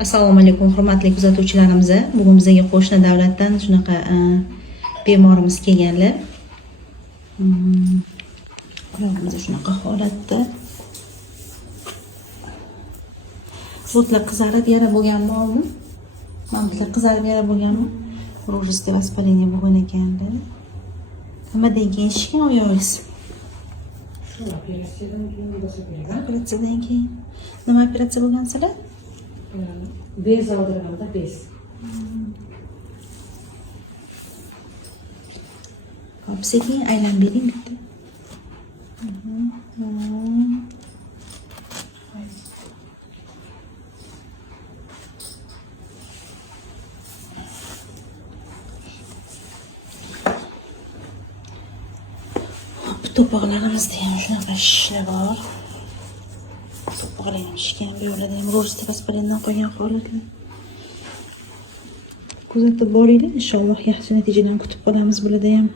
Assalomu alaykum hurmatli kuzatuvchilarimiz. Bugun bizga qo'shni davlatdan shunaqa bemorimiz kelganlar. Oyog'imiz shunaqa holatda. O'tlar qizarib yara bo'lganmi oldin? Mamtlar qizarib yara bo'lganmi? Ro'jisga vaspaleniya bo'lgan ekanda. Nimadan keyin shishgan oyog'ingiz? Operatsiyadan keyin. Nima operatsiya bo'lgansizlar? Bez oldirganda bez. Hop, sekin aylanib bering bitta. To'poqlarimizda ham shunaqa shishlar bor. To'poqlar ham shishgan, bu yo'lda ham ro'jisga vaspaleniyadan qolgan holatlar. Kuzatib boringlar, inshaalloh yaxshi natijalarni kutib qolamiz bularda ham.